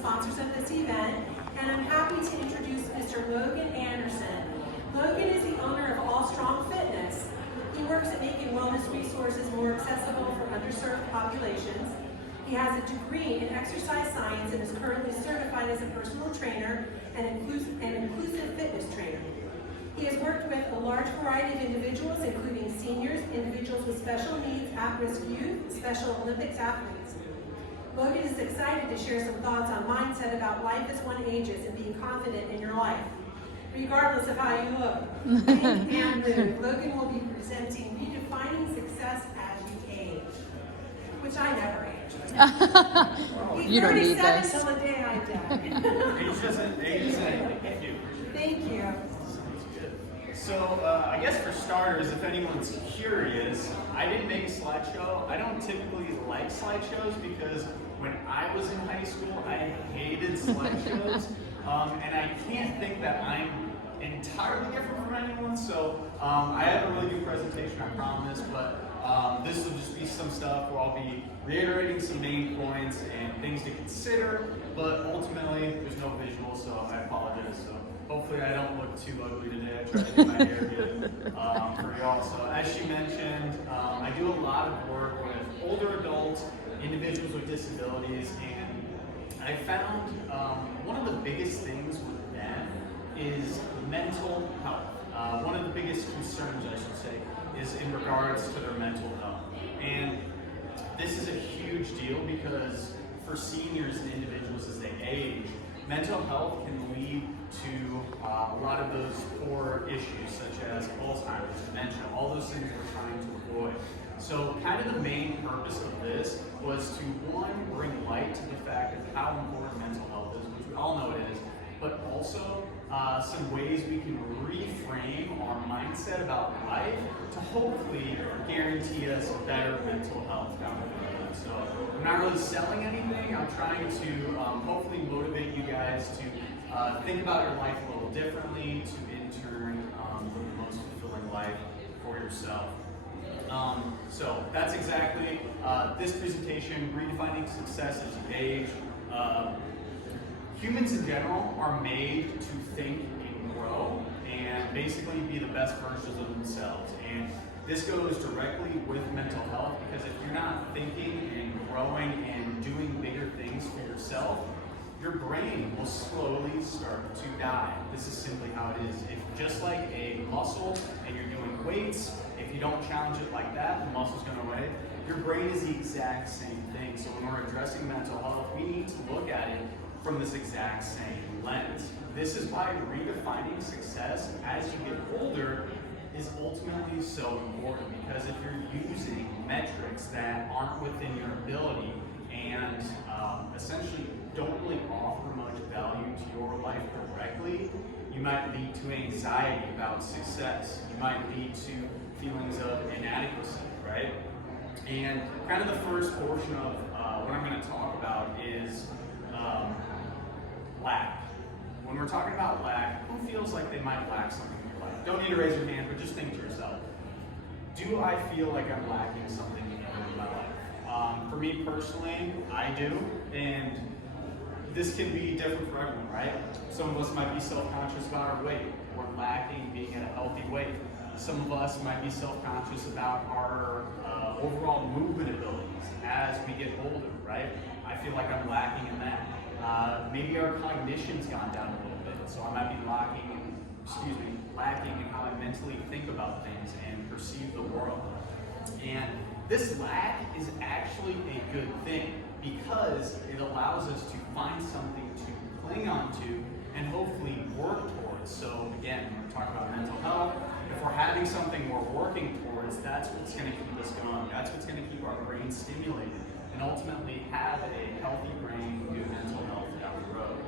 sponsors of this event, and I'm happy to introduce Mr. Logan Anderson. Logan is the owner of All Strong Fitness. He works at making wellness resources more accessible for underserved populations. He has a degree in exercise science and is currently certified as a personal trainer and inclusive fitness trainer. He has worked with a large variety of individuals, including seniors, individuals with special needs, at-risk youth, Special Olympics athletes. Logan is excited to share some thoughts on mindset about life as one ages and being confident in your life, regardless of how you look, think, and move. Logan will be presenting Redefining Success as You Age, which I never aged. You don't need this. Till the day I die. Age isn't anything. Thank you. So I guess for starters, if anyone's curious, I didn't make a slideshow. I don't typically like slideshows because when I was in high school, I hated slideshows. And I can't think that I'm entirely different from anyone, so I have a really good presentation, I promise, but this will just be some stuff where I'll be reiterating some main points and things to consider, but ultimately there's no visual, so I apologize. So hopefully I don't look too ugly today. I try to get my hair good for y'all. So as she mentioned, I do a lot of work with older adults, individuals with disabilities, and I found one of the biggest things with them is mental health. One of the biggest concerns, I should say, is in regards to their mental health. And this is a huge deal because for seniors and individuals as they age, mental health can lead to a lot of those core issues such as Alzheimer's, dementia, all those things we're trying to avoid. So kind of the main purpose of this was to, one, bring light to the fact of how important mental health is, which we all know it is, but also some ways we can reframe our mindset about life to hopefully guarantee us better mental health down the road. So I'm not really selling anything. I'm trying to hopefully motivate you guys to think about your life a little differently, to in turn live the most fulfilling life for yourself. So that's exactly this presentation, Redefining Success as You Age. Humans in general are made to think and grow and basically be the best versions of themselves. And this goes directly with mental health because if you're not thinking and growing and doing bigger things for yourself, your brain will slowly start to die. This is simply how it is. If just like a muscle and you're doing weights, if you don't challenge it like that, the muscle's gonna away. Your brain is the exact same thing. So when we're addressing mental health, we need to look at it from this exact same lens. This is why redefining success as you get older is ultimately so important, because if you're using metrics that aren't within your ability and essentially don't really offer much value to your life directly, you might lead to anxiety about success. You might lead to feelings of inadequacy, right? And kind of the first portion of what I'm going to talk about is lack. When we're talking about lack, who feels like they might lack something in your life? Don't need to raise your hand, but just think to yourself. Do I feel like I'm lacking something in my life? For me personally, I do, and this can be different for everyone, right? Some of us might be self-conscious about our weight. We're lacking being at a healthy weight. Some of us might be self-conscious about our overall movement abilities as we get older, right? I feel like I'm lacking in that. Maybe our cognition's gone down a little bit, so I might be lacking in how I mentally think about things and perceive the world. And this lack is actually a good thing because it allows us to find something to cling on to and hopefully work towards. So again, when we're talking about mental health, if we're having something we're working towards, that's what's going to keep us going. That's what's going to keep our brain stimulated and ultimately have a healthy brain and good mental health down the road.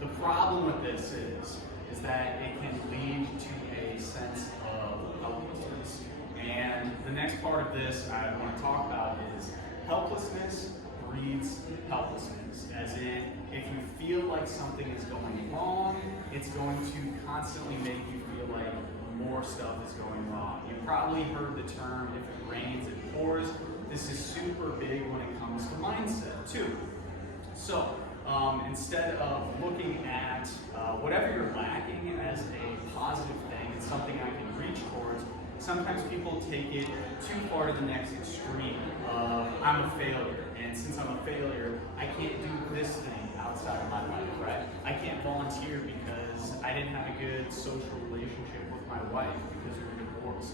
The problem with this is that it can lead to a sense of helplessness. And the next part of this I want to talk about is helplessness breeds helplessness. As in, if you feel like something is going wrong, it's going to constantly make you feel like more stuff is going wrong. You've probably heard the term, if it rains, it pours. This is super big when it comes to mindset too. So instead of looking at whatever you're lacking as a positive thing, it's something I can reach towards, sometimes people take it too far to the next extreme of I'm a failure, and since I'm a failure, I can't do this thing outside of my life, right? I can't volunteer because I didn't have a good social relationship with my wife because we were divorced.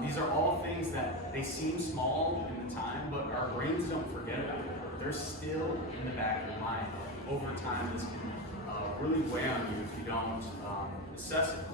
These are all things that they seem small in the time, but our brains don't forget about it. They're still in the back of your mind. Over time, this can really weigh on you if you don't assess it.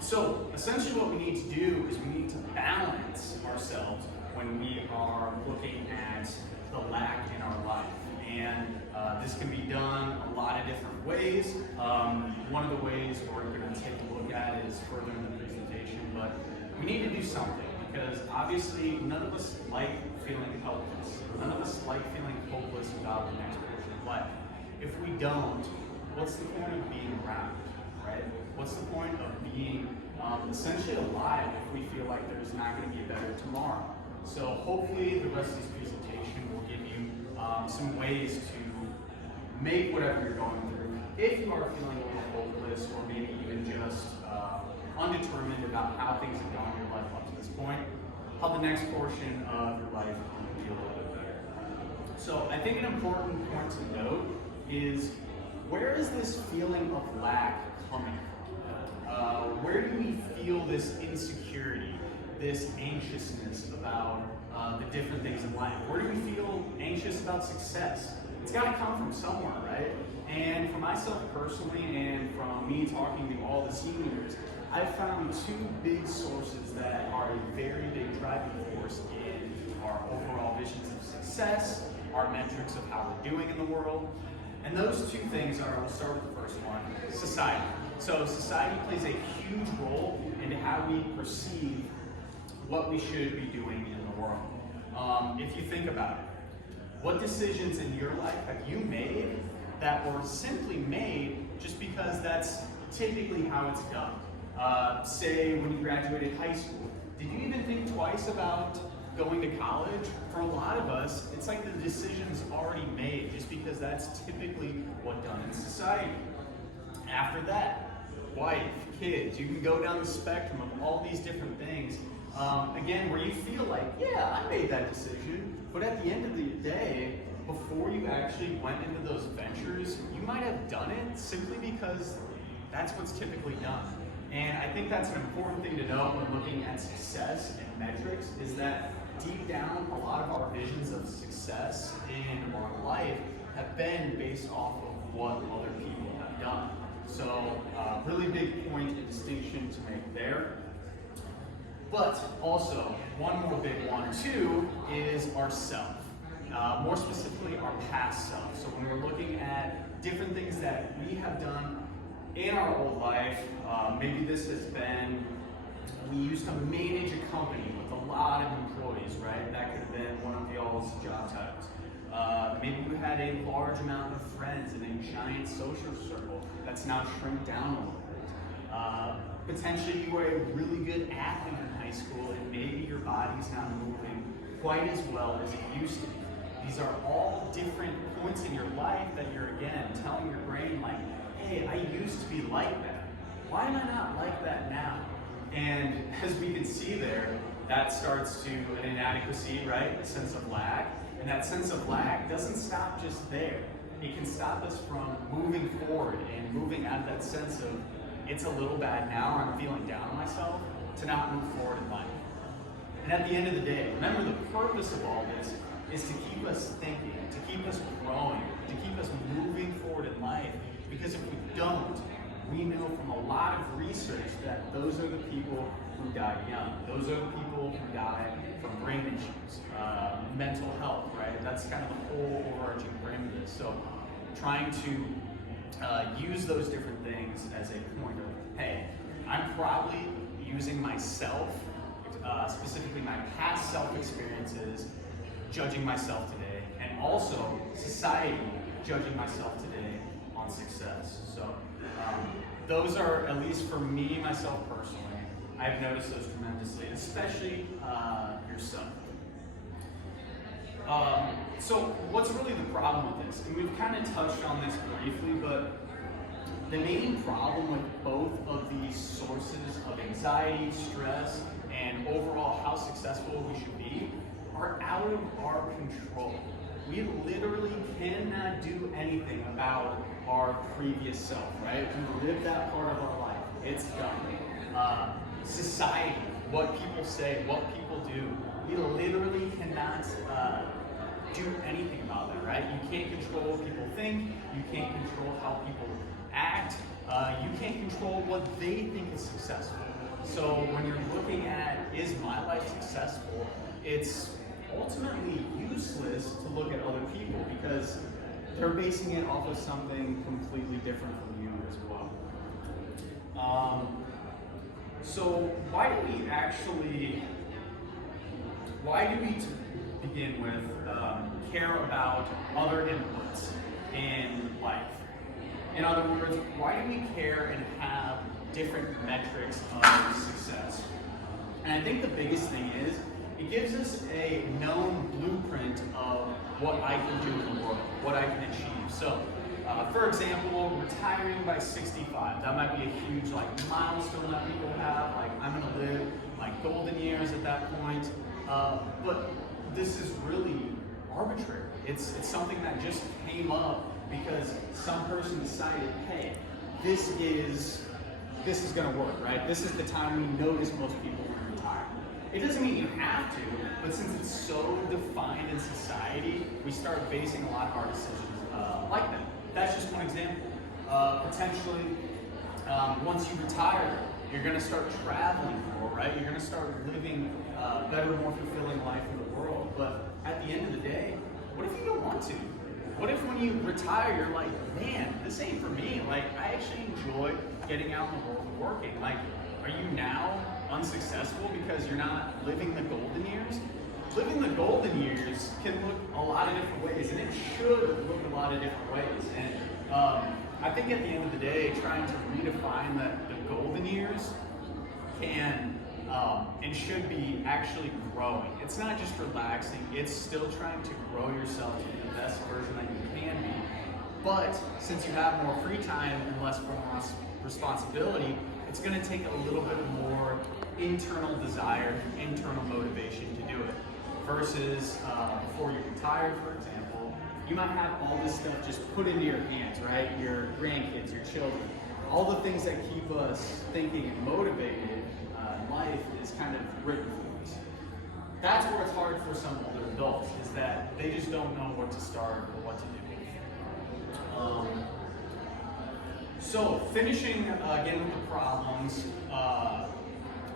So essentially what we need to do is we need to balance ourselves when we are looking at the lack in our life. And this can be done a lot of different ways. One of the ways we're going to take a look at is further in the presentation, but we need to do something because obviously none of us like feeling helpless. None of us like feeling hopeless about the next portion of life. If we don't, what's the point of being around, right? What's the point of being essentially alive if we feel like there's not going to be a better tomorrow? So hopefully the rest of this presentation will give you some ways to make whatever you're going through, if you are feeling a little hopeless or maybe even just undetermined about how things have gone in your life up to this point, how the next portion of your life will be a little bit better. So I think an important point to note is, where is this feeling of lack coming from? Where do we feel this insecurity, this anxiousness about the different things in life? Where do we feel anxious about success? It's got to come from somewhere, right? And for myself personally, and from me talking to all the seniors, I've found two big sources that are a very big driving force in our overall visions of success, our metrics of how we're doing in the world. And those two things are, we'll start with the first one, society. So society plays a huge role in how we perceive what we should be doing in the world. If you think about it, what decisions in your life have you made that were simply made just because that's typically how it's done? Say when you graduated high school, did you even think twice about going to college? For a lot of us, it's like the decision's already made just because that's typically what's done in society. After that, wife, kids, you can go down the spectrum of all these different things. Again, where you feel like, yeah, I made that decision, but at the end of the day, before you actually went into those ventures, you might have done it simply because that's what's typically done. And I think that's an important thing to know when looking at success and metrics, is that deep down, a lot of our visions of success in our life have been based off of what other people have done. So really big point and distinction to make there. But also, one more big one too is our self. More specifically, our past self. So when we're looking at different things that we have done in our old life, maybe this has been, we used to manage a company with a lot of employees, right? That could have been one of y'all's job titles. Maybe you had a large amount of friends in a giant social circle that's now shrunk down a little bit. Potentially you were a really good athlete in high school and maybe your body's not moving quite as well as it used to be. These are all different points in your life that you're, again, telling your brain like, hey, I used to be like that. Why am I not like that now? And as we can see there, that starts to an inadequacy, right? A sense of lack. And that sense of lack doesn't stop just there. It can stop us from moving forward and moving out of that sense of, it's a little bad now, or I'm feeling down on myself, to not move forward in life. And at the end of the day, remember the purpose of all this is to keep us thinking, to keep us growing, to keep us moving forward in life. Because if we don't, we know from a lot of research that those are the people who die young. Those are the people who die from brain issues, mental health, right? That's kind of the whole overarching frame of this. So trying to use those different things as a point of, hey, I'm probably using myself, specifically my past self experiences, judging myself today, and also society judging myself today on success. So those are, at least for me, myself personally, I've noticed those tremendously, especially yourself. So what's really the problem with this? And we've kind of touched on this briefly, but the main problem with both of these sources of anxiety, stress, and overall how successful we should be are out of our control. We literally cannot do anything about our previous self, right? We live that part of our life. It's done. Society, what people say, what people do, we literally cannot do anything about that, right? You can't control what people think. You can't control how people act. You can't control what they think is successful. So when you're looking at, is my life successful, it's ultimately useless to look at other people because they're basing it off of something completely different from you as well. So why do we to begin with, care about other inputs in life? In other words, why do we care and have different metrics of success? And I think the biggest thing is, it gives us a known blueprint of what I can do in the world, what I can achieve. So, for example, retiring by 65, that might be a huge milestone that people have. Like, I'm gonna live my golden years at that point. But this is really arbitrary. It's something that just came up because some person decided, hey, this is gonna work, right? This is the time we notice most people want to retire. It doesn't mean you have to, but since it's so defined in society, we start basing a lot of our decisions like that. That's just one example. Potentially, once you retire, you're gonna start traveling more, right? You're gonna start living a better, more fulfilling life in the world. But at the end of the day, what if you don't want to? What if when you retire, you're like, man, this ain't for me. Like, I actually enjoy getting out in the world and working. Like, are you now unsuccessful because you're not living the golden years? Living the golden years can look a lot of different ways, and it should look a lot of different ways. And I think at the end of the day, trying to redefine the golden years can and should be actually growing. It's not just relaxing, it's still trying to grow yourself to be the best version that you can be. But since you have more free time and less responsibility, it's going to take a little bit more internal desire, internal motivation to do it. Versus before you're retired, for example, you might have all this stuff just put into your hands, right? Your grandkids, your children. All the things that keep us thinking and motivated in life is kind of written for us. That's where it's hard for some older adults, is that they just don't know what to start or what to do. So finishing again with the problems,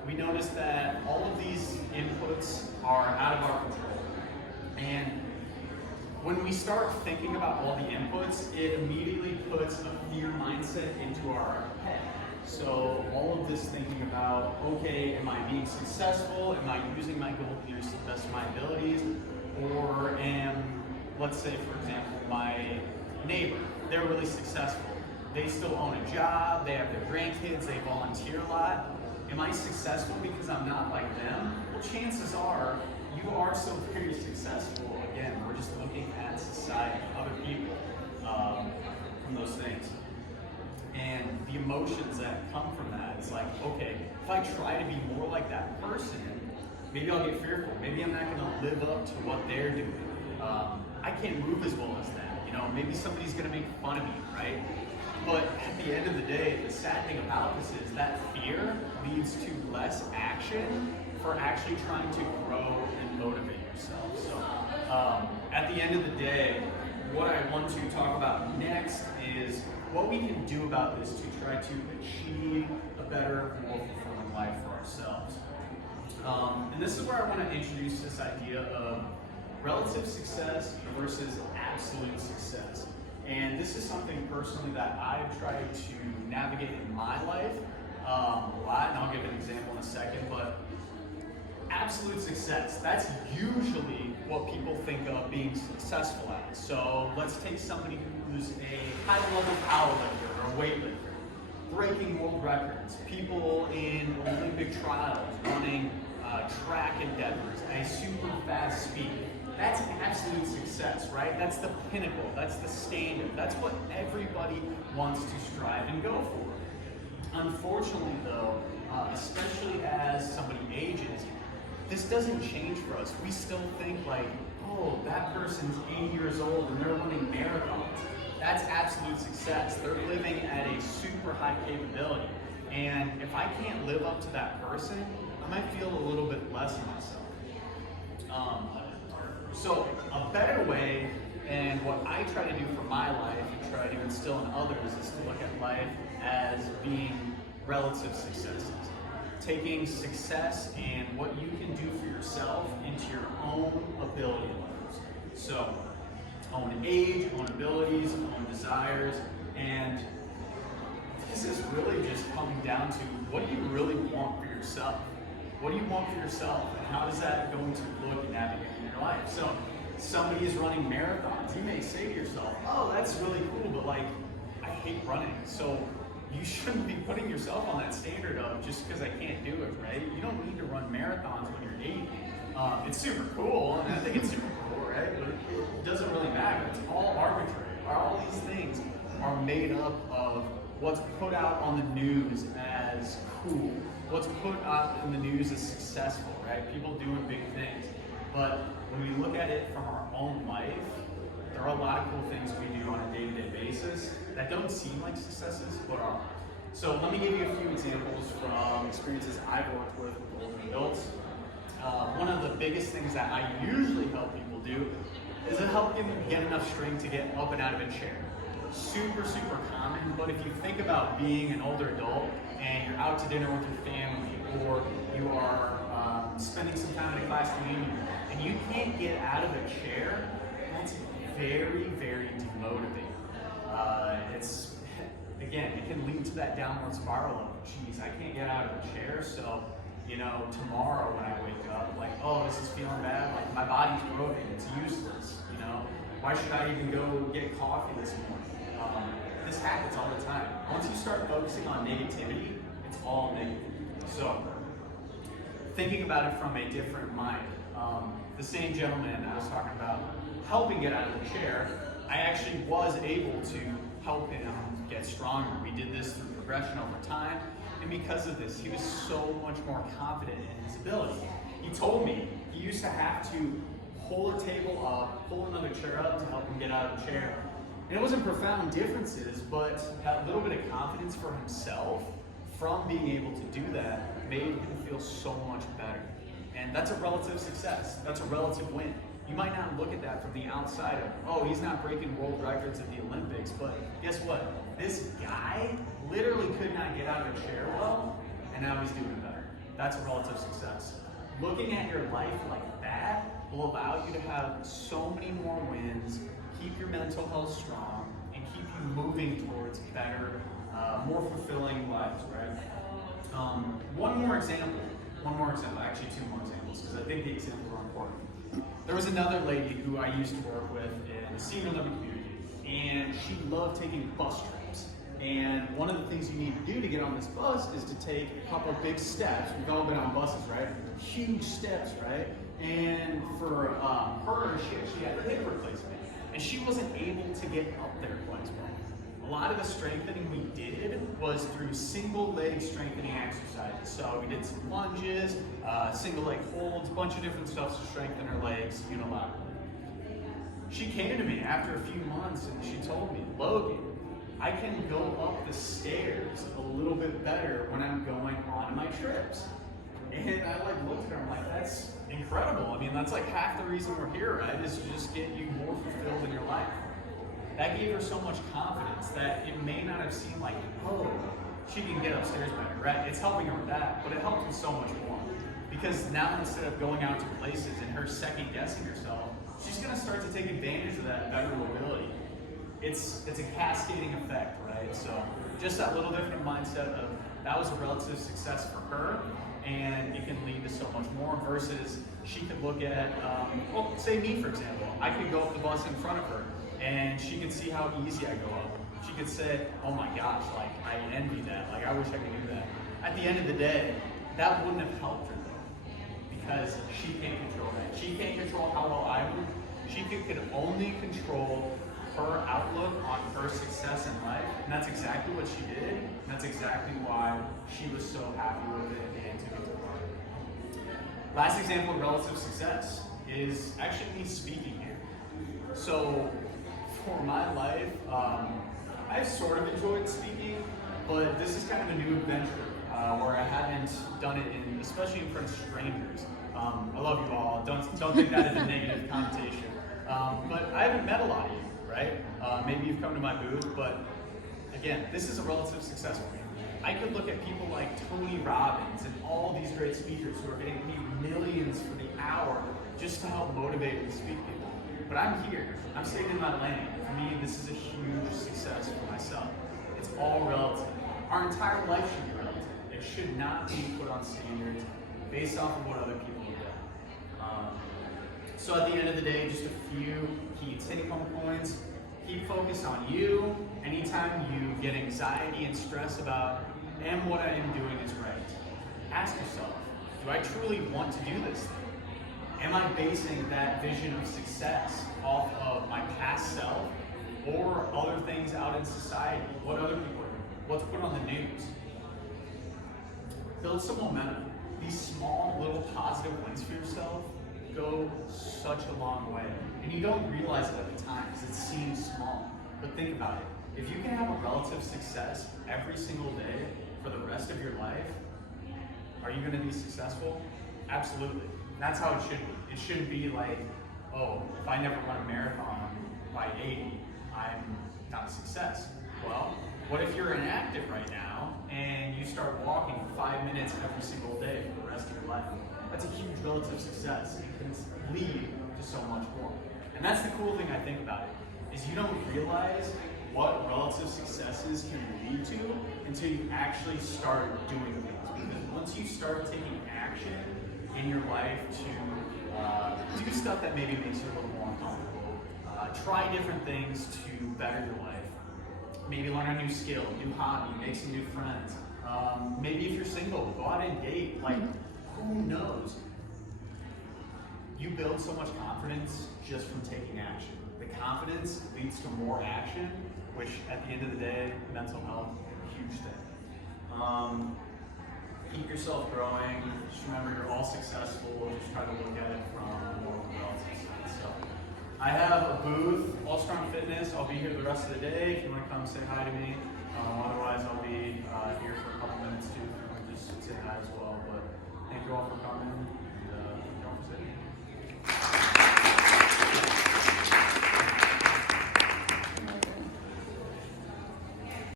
we noticed that all of these inputs are out of our control. And when we start thinking about all the inputs, it immediately puts a fear mindset into our head. So all of this thinking about, okay, am I being successful? Am I using my golden years to the best of my abilities? Or let's say, for example, my neighbor, they're really successful. They still own a job, they have their grandkids, they volunteer a lot. Am I successful because I'm not like them? Well, chances are you are so very successful. Again, we're just looking at society, other people, from those things. And the emotions that come from that is like, okay, if I try to be more like that person, maybe I'll get fearful. Maybe I'm not going to live up to what they're doing. I can't move as well as them. Maybe somebody's going to make fun of me, right? But at the end of the day, the sad thing about this is that fear leads to less action for actually trying to grow and motivate yourself. So at the end of the day, what I want to talk about next is what we can do about this to try to achieve a better, more fulfilling life for ourselves. And this is where I want to introduce this idea of relative success versus absolute success. And this is something personally that I've tried to navigate in my life a lot, and I'll give an example in a second, but absolute success, that's usually what people think of being successful at. So let's take somebody who's a high-level powerlifter or weightlifter, breaking world records, people in Olympic trials, running track endeavors at a super fast speed. That's absolute success, right? That's the pinnacle, that's the standard, that's what everybody wants to strive and go for. Unfortunately though, especially as somebody ages, this doesn't change for us. We still think like, oh, that person's 80 years old and they're running marathons. That's absolute success. They're living at a super high capability. And if I can't live up to that person, I might feel a little bit less of myself. So a better way, and what I try to do for my life and try to instill in others, is to look at life as being relative successes. Taking success and what you can do for yourself into your own ability levels. So, own age, own abilities, own desires, and this is really just coming down to what do you really want for yourself? What do you want for yourself, and how is that going to look and navigate in your life? So, somebody is running marathons. You may say to yourself, oh, that's really cool, but like, I hate running. So, you shouldn't be putting yourself on that standard of just because I can't do it, right? You don't need to run marathons when you're 80. It's super cool, and I think it's super cool, right? But it doesn't really matter. It's all arbitrary. All these things are made up of what's put out on the news as cool, what's put out in the news as successful, right? People doing big things. But when we look at it from our own life, there are a lot of cool things we do on a day-to-day basis that don't seem like successes, but are. So let me give you a few examples from experiences I've worked with older adults. One of the biggest things that I usually help people do is to help them get enough strength to get up and out of a chair. Super, super common, but if you think about being an older adult and you're out to dinner with your family, or you are spending some time in a class reunion, and you can't get out of a chair, that's very, very demotivating. Again, it can lead to that downward spiral of, geez, I can't get out of a chair, so, tomorrow when I wake up, like, oh, this is feeling bad, like, my body's broken, it's useless, why should I even go get coffee this morning? This happens all the time. Once you start focusing on negativity, it's all negative. So, thinking about it from a different mind, the same gentleman I was talking about helping get out of the chair, I actually was able to help him get stronger. We did this through progression over time, and because of this, he was so much more confident in his ability. He told me he used to have to pull a table up, pull another chair up to help him get out of the chair. And it wasn't profound differences, but that little bit of confidence for himself from being able to do that made him feel so much better. And that's a relative success. That's a relative win. You might not look at that from the outside of, oh, he's not breaking world records at the Olympics, but guess what? This guy literally could not get out of a chair well, and now he's doing better. That's a relative success. Looking at your life like that will allow you to have so many more wins, keep your mental health strong, and keep you moving towards better, more fulfilling lives, right? One more example, actually two more examples, because I think the examples are important. There was another lady who I used to work with in the senior living community, and she loved taking bus trips. And one of the things you need to do to get on this bus is to take a couple of big steps. We've all been on buses, right? Huge steps, right? And for her, she actually had a hip replacement, and she wasn't able to get up there quite as well. A lot of the strengthening we did was through single leg strengthening exercises. So we did some lunges, single leg holds, a bunch of different stuff to strengthen her legs unilaterally. She came to me after a few months and she told me, Logan, I can go up the stairs a little bit better when I'm going on my trips. And I looked at her, I'm like, that's incredible. I mean, that's like half the reason we're here, right? Is to just get you more fulfilled in your life. That gave her so much confidence that it may not have seemed like, oh, she can get upstairs better, right? It's helping her with that, but it helped her so much more. Because now instead of going out to places and her second guessing herself, she's gonna start to take advantage of that better mobility. It's a cascading effect, right? So just that little different mindset of that was a relative success for her, and it can lead to so much more versus she could look at, well, say me for example, I could go up the bus in front of her and she could see how easy I go up. She could say, oh my gosh, like I envy that, like I wish I could do that. At the end of the day, that wouldn't have helped her though, because she can't control that. She can't control how well I move. She can only control her outlook on her success in life, and that's exactly what she did, and that's exactly why she was so happy with it and took it to heart. Last example of relative success is actually me speaking here. So for my life, I've sort of enjoyed speaking, but this is kind of a new adventure where I hadn't done it especially in front of strangers. I love you all. Don't take that as a negative connotation. But I haven't met a lot of you, right? Maybe you've come to my booth, but again, this is a relative success for me. I could look at people like Tony Robbins and all these great speakers who are getting paid millions for the hour just to help motivate and speak people. But I'm here. I'm staying in my lane. For me, this is a huge success for myself. It's all relative. Our entire life should be relative. It should not be put on standards based off of what other people have done. So at the end of the day, just a few key take-home points. Keep focused on you. Anytime you get anxiety and stress about, am what I am doing is right? Ask yourself, do I truly want to do this thing? Am I basing that vision of success off of my past self or other things out in society? What other people are doing? What's put on the news? Build some momentum. These small little positive wins for yourself go such a long way. And you don't realize it at the time because it seems small. But think about it. If you can have a relative success every single day for the rest of your life, are you going to be successful? Absolutely. That's how it should be. It shouldn't be like, oh, if I never run a marathon by 80, I'm not a success. Well, what if you're inactive right now and you start walking 5 minutes every single day for the rest of your life? That's a huge relative success. It can lead to so much more. And that's the cool thing I think about it, is you don't realize what relative successes can lead to until you actually start doing things. Because once you start taking action in your life to do stuff that maybe makes you a little more uncomfortable, try different things to better your life, maybe learn a new skill, new hobby, make some new friends. Maybe if you're single, go out and date. Like, who knows? You build so much confidence just from taking action. The confidence leads to more action, which at the end of the day, mental health, huge thing. Keep yourself growing. Just remember you're all successful. Just try to look at it from more of a relative side. So I have a booth, All Strong Fitness. I'll be here the rest of the day if you want to come say hi to me. Otherwise, I'll be here for a couple minutes too if you want to just say hi as well. But thank you all for coming and don't forsake.